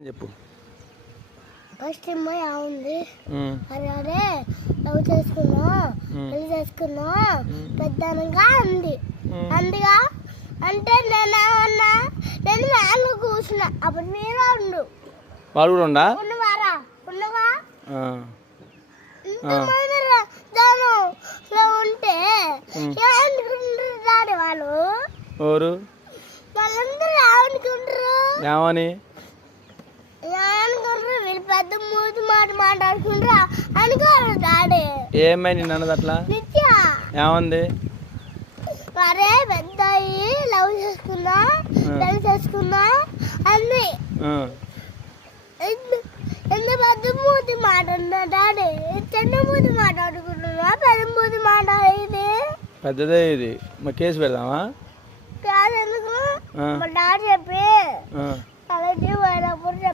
చెప్పు. ఫస్ట్ అమ్మాయి ఉంది అదే లవ్ చేసుకున్నా పెళ్లి చేసుకున్నా పెద్దనగా ఉంది అందుగా అంటే నేనేమన్నా నేను మేలు కూర్చున్నా అప్పుడు మీరు ఉండు వాడు కూడా ఉండా ఉన్నవారా ఉన్నవా దానిలో ఉంటే ఏమనుకుంటారు వాళ్ళు ఎవరు వాళ్ళందరూ ఏమనుకుంటారు ఏమని వీళ్ళు పెద్ద మూతి మాట మాట్లాడుకుంటారా అనుకోరు డాడీ ఏమై నిన్ను అన్నది అట్లా నిత్య ఏమంది మరే పెద్ద లవ్ చేసుకున్నా పెళ్లి చేసుకున్నా అన్ని ఎంత పెద్ద మూతి మాట్లాడుతున్నా డాడీ చిన్న మూతి మాట్లాడుకుంటున్నా పెద్ద మూతి మాట్లాడేది పెద్దదే ఇది మా కేసు పెడదామా కాదు ఎందుకు మా డాడీ చెప్పి అలాంటి పోయినప్పుడు